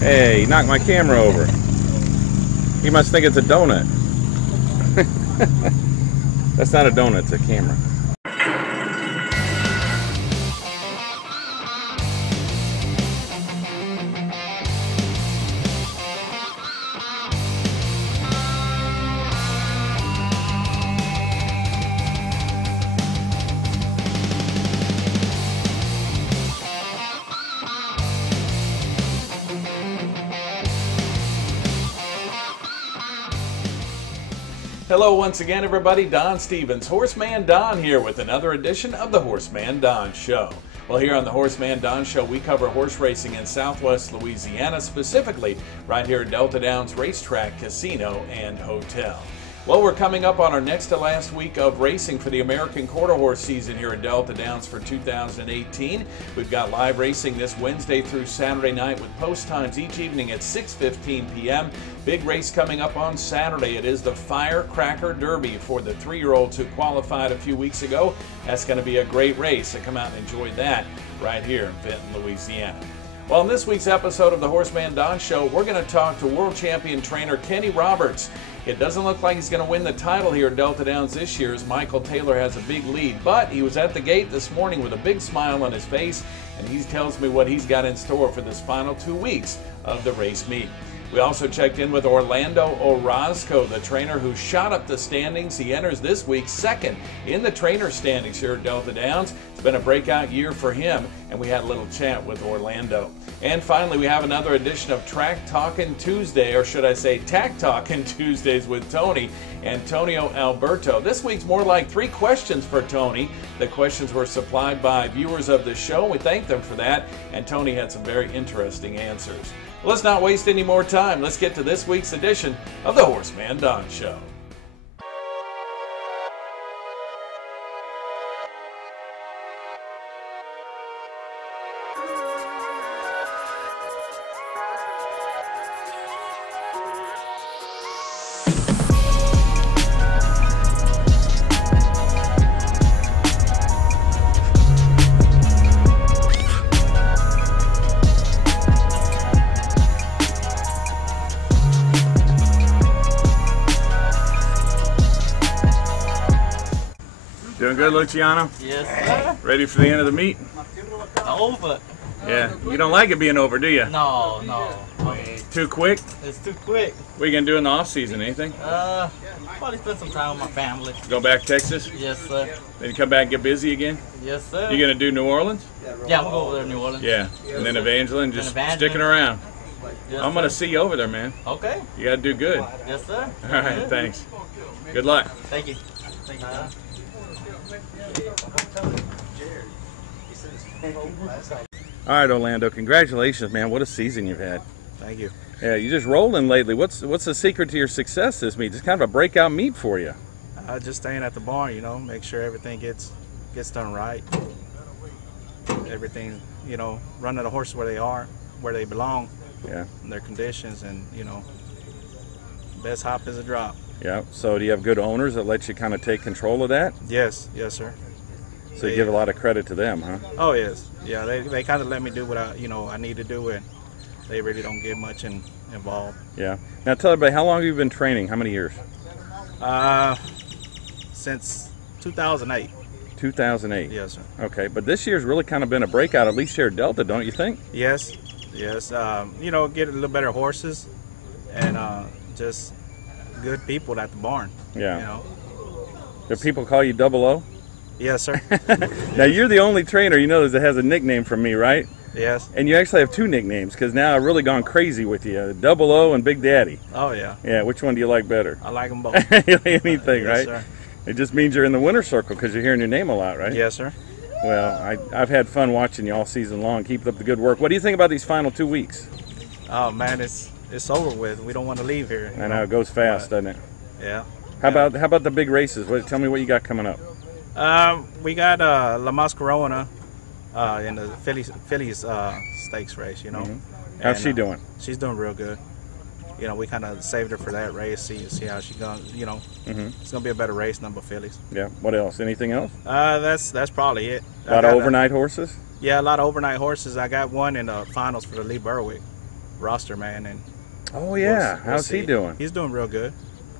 Hey, he knocked my camera over. He must think it's a donut. That's not a donut, it's a camera. Hello once again, everybody. Don Stevens, Horseman Don here with another edition of the HorseManDon Show. Well, here on the HorseManDon Show, we cover horse racing in Southwest Louisiana, specifically right here at Delta Downs Racetrack, Casino, and Hotel. Well, we're coming up on our next to last week of racing for the American Quarter Horse season here at Delta Downs for 2018. We've got live racing this Wednesday through Saturday night with post times each evening at 6:15 p.m. Big race coming up on Saturday. It is the Firecracker Derby for the 3-year-olds who qualified a few weeks ago. That's going to be a great race, so come out and enjoy that right here in Fenton, Louisiana. Well, in this week's episode of the HorseManDon Show, we're going to talk to world champion trainer Kenny Roberts. It doesn't look like he's going to win the title here at Delta Downs this year, as Michael Taylor has a big lead, but he was at the gate this morning with a big smile on his face, and he tells me what he's got in store for this final 2 weeks of the race meet. We also checked in with Rolando Orozco, the trainer who shot up the standings. He enters this week second in the trainer standings here at Delta Downs. It's been a breakout year for him, and we had a little chat with Orlando. And finally, we have another edition of Tack Talkin Tuesday, or should I say Tack Talkin Tuesdays with Tony, Antonio Alberto. This week's more like 3 questions for Tony. The questions were supplied by viewers of the show. We thank them for that, and Tony had some very interesting answers. Well, let's not waste any more time. Let's get to this week's edition of the HorseManDon Show. Doing good, Luciano? Yes, sir. Ready for the end of the meet? Over. Yeah. You don't like it being over, do you? No. Too quick? It's too quick. What are you going to do in the off-season? Anything? Probably spend some time with my family. Go back to Texas? Yes, sir. Then you come back and get busy again? Yes, sir. You going to do New Orleans? Yeah, I'm going to go over there to New Orleans. Yeah. And then Evangeline, just Evangeline. sticking around. Yes, I'm going to see you over there, man. Okay. You got to do good. Yes, sir. All right, thanks. Good luck. Thank you. Thank you. All right, Orlando, congratulations, man. What a season you've had. Thank you. Yeah, you're just rolling lately. What's the secret to your success this meet? Just kind of a breakout meet for you. Just staying at the barn, you know, make sure everything gets done right. Everything, you know, running the horses where they are, where they belong. Yeah. In their conditions, and you know, best hop is a drop. Yeah. So do you have good owners that let you kind of take control of that? Yes, sir. So you give a lot of credit to them, huh? Oh yes, yeah. They kind of let me do what I need to do, and they really don't get much involved. Yeah. Now tell everybody, how long have you been training? How many years? Since 2008. 2008. Yes, sir. Okay, but this year's really kind of been a breakout, at least here at Delta, don't you think? Yes. You know, get a little better horses, and just good people at the barn. Yeah. You know. Do people call you 00? Yes, sir. Now you're the only trainer you know that has a nickname from me, right? Yes. And you actually have 2 nicknames, because now I've really gone crazy with you, 00 and Big Daddy. Oh yeah. Yeah. Which one do you like better? I like them both. Anything, Yes, right? Sir. It just means you're in the winner's circle because you're hearing your name a lot, right? Yes, sir. Well, I've had fun watching you all season long. Keep up the good work. What do you think about these final 2 weeks? Oh man, it's over with. We don't want to leave here. I know it goes fast, doesn't it? Yeah. How about the big races? Tell me what you got coming up. We got La Mascarona in the Phillies stakes race. You know. Mm-hmm. How's she doing? She's doing real good. You know, we kind of saved her for that race. See how she goes. You know, It's gonna be a better race than the Phillies. Yeah. What else? Anything else? That's probably it. A lot of overnight horses. Yeah, a lot of overnight horses. I got one in the finals for the Lee Berwick. roster man, and Oh yeah, we'll how's he see. doing? He's doing real good.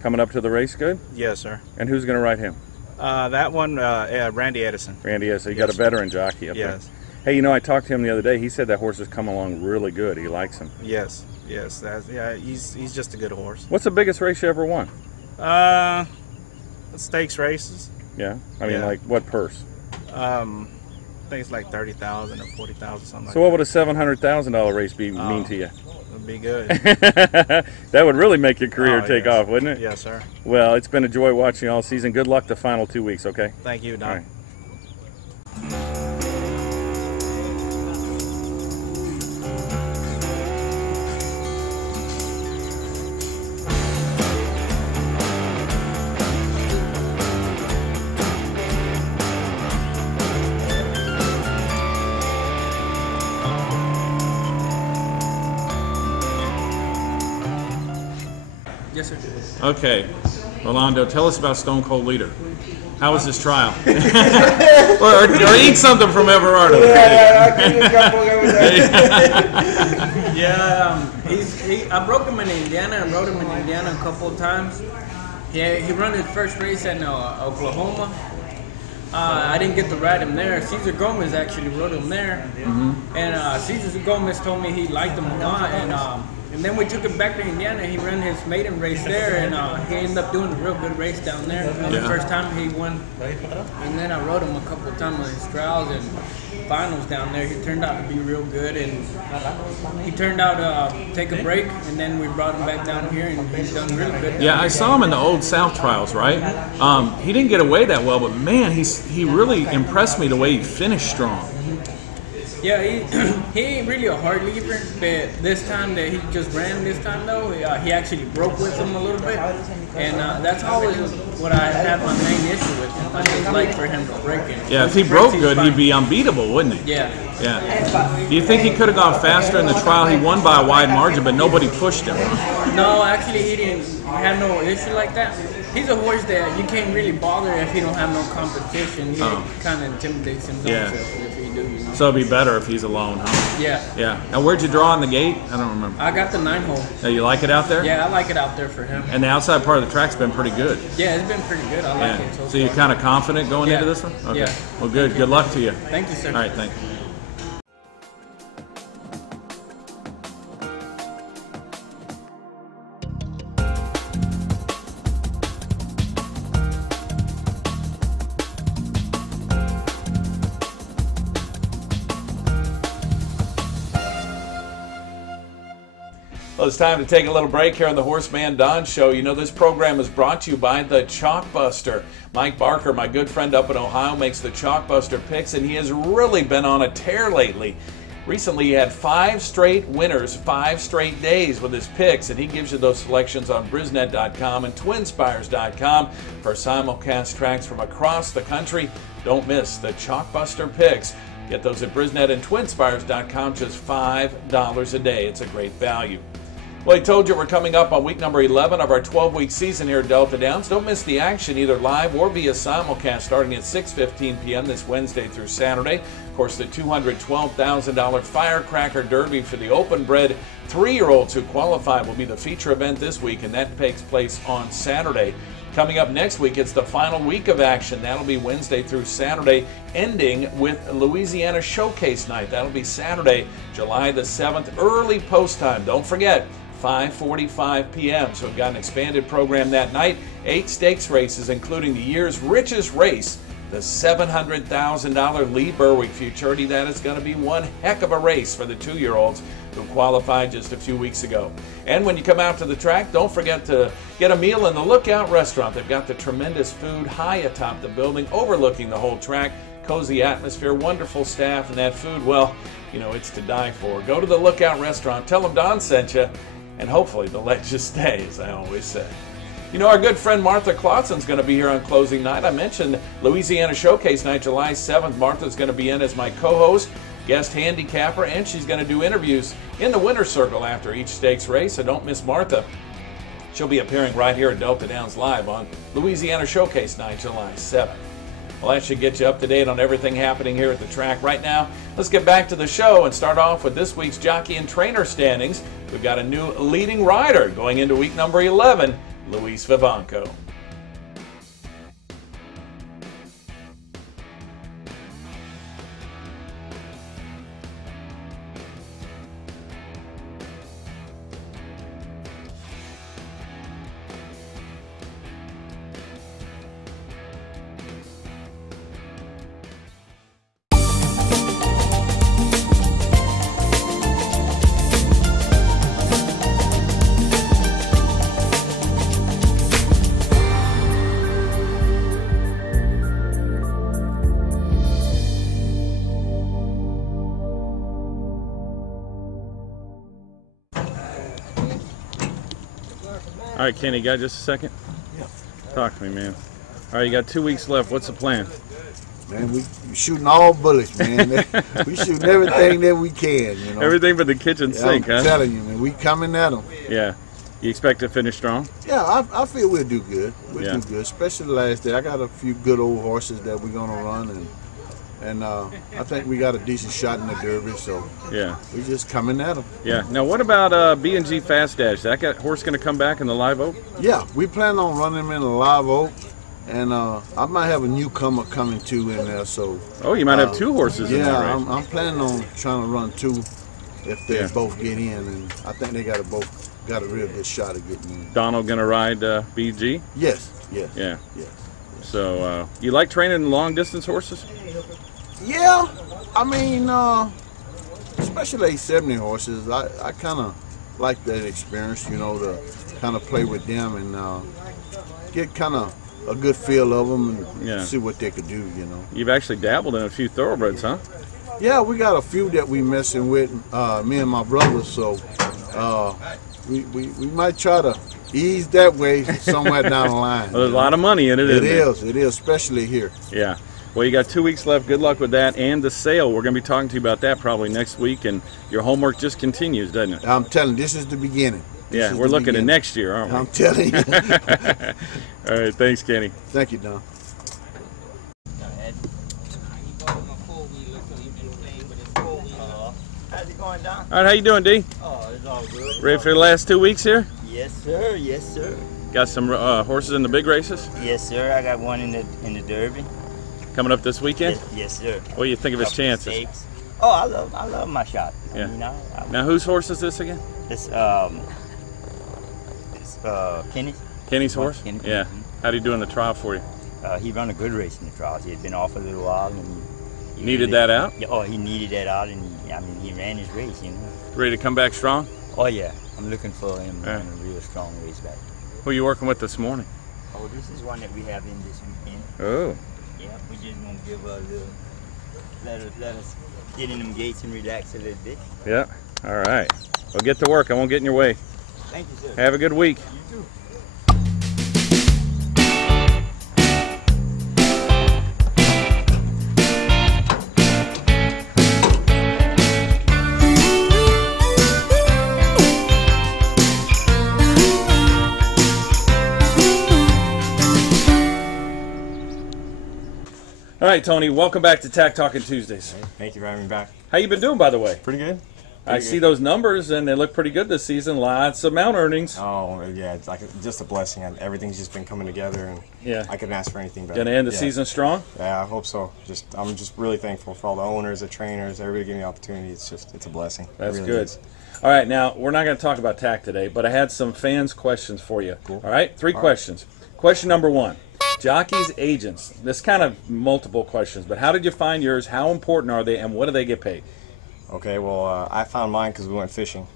Coming up to the race good? Yes, sir. And who's going to ride him? That one, Randy Edison. Randy is. So you got a veteran jockey up there. Yes. Hey, you know, I talked to him the other day. He said that horse has come along really good. He likes him. Yes. Yes. Yeah. He's just a good horse. What's the biggest race you ever won? Stakes races. Yeah. I mean, Yeah. like what purse? I think it's like 30,000 or 40,000, something. So what would a $700,000 race mean to you? It'd be good. That would really make your career take yes. off, wouldn't it? Yes, sir. Well, it's been a joy watching you all season. Good luck the final 2 weeks, okay? Thank you, Don. All right. Yes, sir. Okay, Rolando, tell us about Stone Cold Leader. How was his trial? or eat something from Everardo. I broke him in Indiana and rode him in Indiana a couple of times. Yeah, he ran his first race in Oklahoma. I didn't get to ride him there. Cesar Gomez actually rode him there. And Cesar Gomez told me he liked him a lot. And then we took him back to Indiana. He ran his maiden race there, and he ended up doing a real good race down there. It was the first time he won. And then I rode him a couple of times on his trials and finals down there. He turned out to be real good, and he turned out to take a break, and then we brought him back down here, and he's done really good. Yeah, I saw him in the Old South trials, right? He didn't get away that well, but man, he really impressed me the way he finished strong. Yeah, he ain't really a hard leaver, but this time that he just ran this time though, he actually broke with him a little bit, and that's always what I have my main issue with him. I just like for him to break it. Yeah, if he broke good, he'd be unbeatable, wouldn't he? Yeah. Yeah. Do you think he could have gone faster in the trial? He won by a wide margin, but nobody pushed him. No, actually, he didn't have no issue like that. He's a horse that you can't really bother if he don't have no competition. He kind of intimidates himself if he do. You know? So it'd be better if he's alone, huh? Yeah. Yeah. Now, where'd you draw on the gate? I don't remember. I got the 9-hole. Now, you like it out there? Yeah, I like it out there for him. And the outside part of the track's been pretty good. Yeah, it's been pretty good. I like it. So you're kind of confident going into this one? Okay. Yeah. Well, good. Good luck to you. Thank you, sir. All right, thank you. Well, it's time to take a little break here on the HorseManDon Show. You know, this program is brought to you by the Chalkbuster. Mike Barker, my good friend up in Ohio, makes the Chalkbuster picks, and he has really been on a tear lately. Recently, he had 5 straight winners, 5 straight days with his picks, and he gives you those selections on Brisnet.com and TwinSpires.com for simulcast tracks from across the country. Don't miss the Chalkbuster picks. Get those at Brisnet and TwinSpires.com, just $5 a day. It's a great value. Well, I told you we're coming up on week number 11 of our 12-week season here at Delta Downs. Don't miss the action either live or via simulcast starting at 6:15 p.m. this Wednesday through Saturday. Of course, the $212,000 Firecracker Derby for the open-bred 3-year-olds who qualify will be the feature event this week, and that takes place on Saturday. Coming up next week, it's the final week of action. That'll be Wednesday through Saturday, ending with Louisiana Showcase Night. That'll be Saturday, July the 7th, early post time. Don't forget, 5:45 p.m. So we've got an expanded program that night. 8 stakes races, including the year's richest race, the $700,000 Lee Berwick Futurity. That is going to be one heck of a race for the 2-year-olds who qualified just a few weeks ago. And when you come out to the track, don't forget to get a meal in the Lookout Restaurant. They've got the tremendous food high atop the building, overlooking the whole track. Cozy atmosphere, wonderful staff, and that food, well, you know, it's to die for. Go to the Lookout Restaurant, tell them Don sent you, and hopefully they'll let you stay, as I always say. You know, our good friend Martha Clausen's going to be here on closing night. I mentioned Louisiana Showcase Night, July 7th. Martha's going to be in as my co-host, guest handicapper, and she's going to do interviews in the winner's circle after each stakes race, so don't miss Martha. She'll be appearing right here at Delta Downs Live on Louisiana Showcase Night, July 7th. Well, that should get you up to date on everything happening here at the track right now. Let's get back to the show and start off with this week's jockey and trainer standings. we've got a new leading rider going into week number 11, Luis Vivanco. All right, Kenny, got just a second? Yeah. Talk to me, man. All right, you got 2 weeks left. What's the plan? Man, we shooting all bullets, man. We shooting everything that we can, you know. Everything but the kitchen sink, I'm huh? telling you, man, we coming at them. Yeah. You expect to finish strong? Yeah, I feel we'll do good. We'll Yeah. do good, especially the last day. I got a few good old horses that we're gonna run, and I think we got a decent shot in the Derby, so Yeah. we just coming at them. Yeah. Now, what about B&G Fast Dash? That horse going to come back in the live oak? Yeah, we plan on running him in a live oak, and I might have a newcomer coming too in there. So Oh, you might have 2 horses in yeah, that race. I'm planning on trying to run 2 if they Yeah. both get in, and I think they both got a real good shot of getting in. Donald going to ride BG? Yes, yes, Yeah. yes. So, you like training long distance horses? Yeah, I mean, especially 70 horses, I kind of like that experience, you know, to kind of play with them and get kind of a good feel of them and Yeah. see what they could do, you know. You've actually dabbled in a few thoroughbreds, huh? Yeah, we got a few that we messing with, me and my brothers, so we might try to ease that way somewhere down the line. Well, there's a lot of money in it, isn't there? It is, especially here. Yeah. Well, you got 2 weeks left. Good luck with that and the sale. We're going to be talking to you about that probably next week, and your homework just continues, doesn't it? I'm telling you, this is the beginning. Yeah, we're looking at next year, aren't we? I'm telling you. All right, thanks, Kenny. Thank you, Don. How's it going, Don? All right, how you doing, D? Oh, it's all good. Ready for the last 2 weeks here? Yes, sir. Yes, sir. Got some horses in the big races Yes, sir. I got one in the Derby. coming up this weekend? Yes, sir. What do you think of his Couple chances? stakes. Oh, I love my shot. Yeah. I mean, Now, whose horse is this again? it's Kenneth. Kenny's horse? Kenny. Yeah. How'd he do in the trial for you? He run a good race in the trials. He had been off a little while, and he Needed really- that out? Yeah, oh, he needed that out, and he ran his race, you know. Ready to come back strong? Oh yeah, I'm looking for him to Yeah. run a real strong race back. Who are you working with this morning? Oh, this is one that we have in this weekend. Oh. Yeah, we just want to give a little, let us get in them gates and relax a little bit. Yeah. All right. Well, get to work. I won't get in your way. Thank you, sir. Have a good week. You too. All right, Tony. Welcome back to Tack Talkin Tuesdays. Thank you for having me back. How you been doing, by the way? Pretty good. I see those numbers, and they look pretty good this season. Lots of mount earnings. Oh yeah, it's like just a blessing. Everything's just been coming together, and Yeah. I couldn't ask for anything better. Gonna end the Yeah. season strong? Yeah, I hope so. I'm just really thankful for all the owners, the trainers, everybody giving me the opportunity. It's a blessing. It That's really good. is. All right, now, we're not going to talk about tack today, but I had some fans' questions for you. Cool. All right, 3 questions. Question number 1. Jockeys, agents. This kind of multiple questions, but how did you find yours? How important are they, and what do they get paid? Okay, well, I found mine because we went fishing.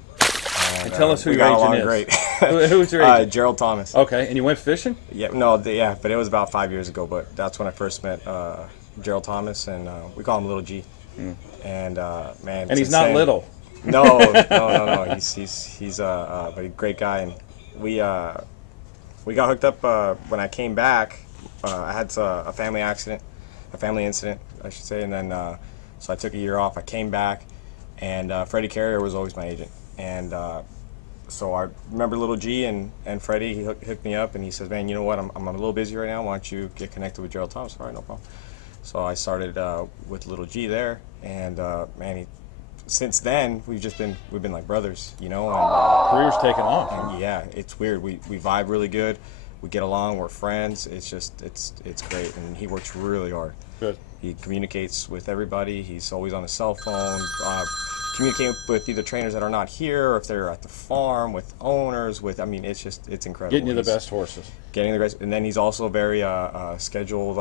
And tell us who we your got agent along is. great. Who's your agent? Gerald Thomas. Okay, and you went fishing? Yeah, no, yeah, but it was about 5 years ago. But that's when I first met Gerald Thomas, and we call him Little G. And man, And he's not little. No. He's but a great guy, and we got hooked up when I came back. I had a family incident, I should say, and then so I took a year off. I came back, and Freddie Carrier was always my agent, and so I remember Little G and Freddie. He hooked me up, and he says, "Man, you know what? I'm a little busy right now. Why don't you get connected with Gerald Thomas?" All right, no problem. So I started with Little G there, and man, since then we've been like brothers, you know. And, Career's taken off. and yeah, it's weird. We vibe really good. We get along. We're friends. It's just it's great, and he works really hard. Good. He communicates with everybody. He's always on his cell phone, communicating with either trainers that are not here, or if they're at the farm, with owners. I mean, it's incredible. Getting you the best horses. Getting the best, and then he's also very scheduled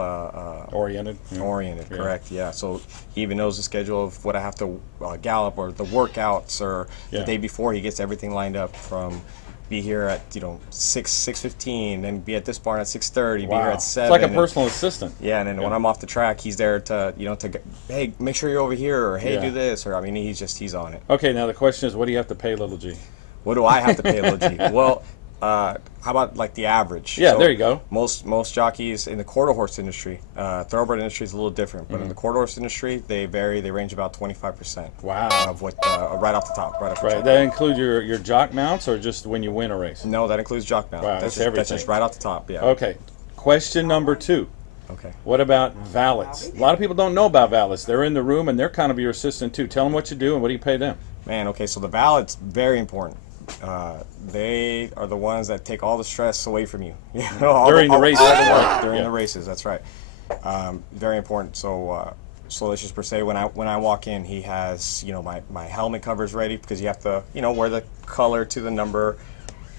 Oriented. oriented. Yeah. Correct. Yeah. So he even knows the schedule of what I have to gallop, or the workouts, or Yeah. the day before. He gets everything lined up from. Be here at 6:15, then be at this barn at 6:30. Be here at 7. It's like a personal assistant. Yeah, and then when I'm off the track, he's there to hey, make sure you're over here, or hey, Yeah. do this, or I mean, he's on it. Okay, now the question is, what do you have to pay Little G? What do I have to pay Little G? Well, how about like the average? Yeah, there you go. Most jockeys in the quarter horse industry, thoroughbred industry is a little different, but in the quarter horse industry, they vary. They range about 25%. Wow. Of what right off the top, right off the Right. top. That include your jock mounts, or just when you win a race? No, that includes jock mount. Wow, that's everything. That's just right off the top. Yeah. Okay. Question number 2. Okay. What about valets? A lot of people don't know about valets. They're in the room, and they're kind of your assistant too. Tell them what you do and what do you pay them? Man, okay, so the valet's very important. They are the ones that take all the stress away from you. During the races. During Yeah. the races, that's right. Very important. So let's just per se, when I walk in, he has my helmet covers ready, because you have to wear the color to the number,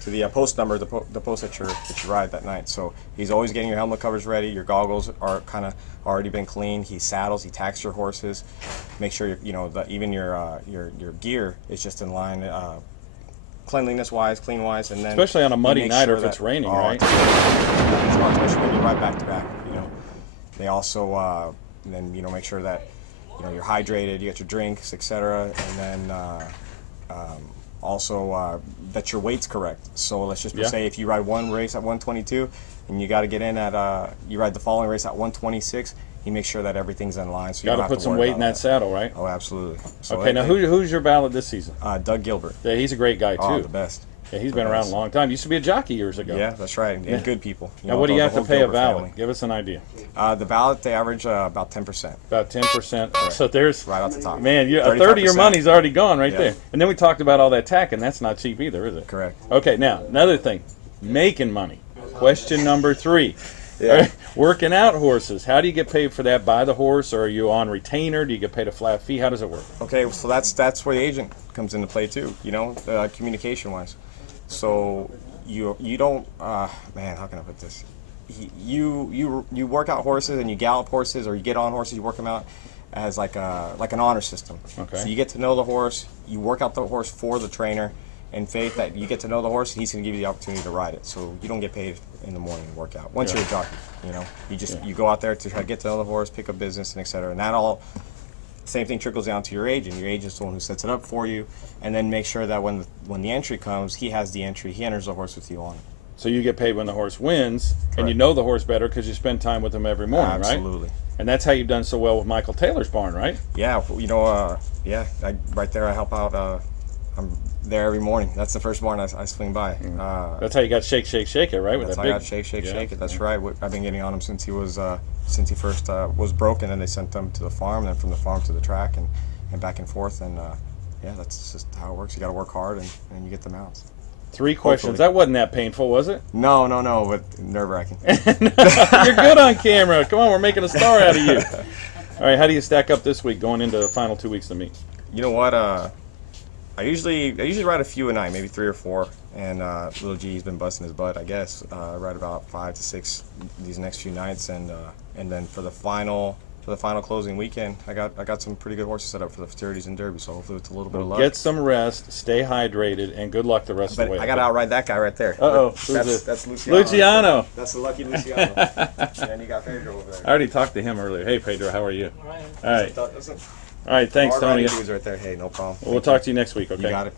to the post number, the post that you ride that night. So he's always getting your helmet covers ready. Your goggles are kind of already been cleaned. He saddles, he tacks your horses. Make sure even your gear is just in line. Cleanliness wise, clean wise, and then Especially on a muddy make night, or sure if it's that- raining, oh, right? Especially when you're right back to back. They also then make sure that you're hydrated, you get your drinks, etc., and then also that your weight's correct. So let's just say if you ride one race at 122 and you got to get in at you ride the following race at 126. He makes sure that everything's in line. So you Got don't to have put to some worry weight about in that saddle, right? Oh, absolutely. So Okay, now who's your valet this season? Doug Gilbert. Yeah, the great guy too. Oh, the best. Yeah, he's The been around best. a long time. Used to be a jockey years ago. Yeah, that's right. And good people. Now, what do you have to pay a valet? Family. Give us an idea. The valet, they average about 10%. About 10%. So there's Right off the top. Man, a third of your 35%. money's already gone right Yeah. there. And then we talked about all that tack, and that's not cheap either, is it? Correct. Okay, now another thing, making money. Question number 3. Yeah. Working out horses. How do you get paid for that? By the horse, or are you on retainer? Do you get paid a flat fee? How does it work? Okay, so that's where the agent comes into play too. Communication wise. So you don't man, how can I put this? You work out horses and you gallop horses, or you get on horses, you work them out as like an honor system. Okay. So you get to know the horse, you work out the horse for the trainer, in faith that you get to know the horse, and he's going to give you the opportunity to ride it. So you don't get paid in the morning to work out. Once you're a jockey, you go out there to try to get to know the horse, pick up business, and etc. And that all, same thing trickles down to your agent. Your agent's the one who sets it up for you, and then make sure that when the entry comes, he has the entry. He enters the horse with you on it. So you get paid when the horse wins, and Correct. you know the horse better because you spend time with him every morning, right? Absolutely. And that's how you've done so well with Michael Taylor's barn, right? Yeah, right there I help out. I'm there every morning. That's the first barn I swing by. That's how you got Shake, Shake, Shake It, right? With That's that how I big, got Shake, Shake, yeah. Shake It. That's right. I've been getting on him since he first was broken, and they sent him to the farm, then from the farm to the track, and back and forth. And that's just how it works. You got to work hard, and you get the mounts. 3 questions. Hopefully. That wasn't that painful, was it? No, but nerve-wracking. You're good on camera. Come on, we're making a star out of you. All right, how do you stack up this week going into the final 2 weeks of meet? You know what? I usually ride a few a night, maybe 3 or 4, and Little G's been busting his butt. I guess I ride about 5 to 6 these next few nights, and then for the final closing weekend, I got some pretty good horses set up for the futurities and derby. So hopefully it's a little bit of luck. Get some rest, stay hydrated, and good luck the rest of But the way. I got to outride that guy right there. Uh-oh. That's Luciano. Luciano. That's the lucky Luciano. And you got Pedro over there. I already talked to him earlier. Hey, Pedro, how are you? All right. All Listen, right, thanks, hard Tony. riding dudes right there. Hey, no problem. We'll talk to you next week, okay? You got it.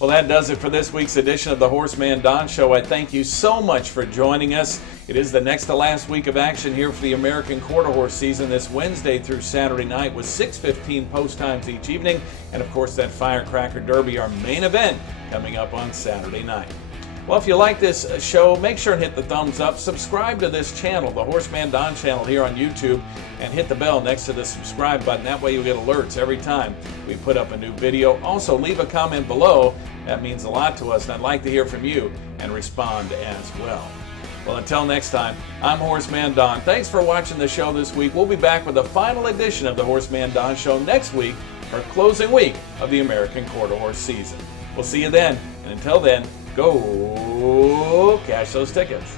Well, that does it for this week's edition of the Horseman Don Show. I thank you so much for joining us. It is the next to last week of action here for the American Quarter Horse season this Wednesday through Saturday night with 6:15 post times each evening. And of course that Firecracker Derby, our main event, coming up on Saturday night. Well, if you like this show, make sure and hit the thumbs up. Subscribe to this channel, the Horseman Don channel here on YouTube, and hit the bell next to the subscribe button. That way you'll get alerts every time we put up a new video. Also, leave a comment below. That means a lot to us, and I'd like to hear from you and respond as well. Well, until next time, I'm Horseman Don. Thanks for watching the show this week. We'll be back with the final edition of the Horseman Don Show next week, our closing week of the American Quarter Horse season. We'll see you then, and until then, go cash those tickets.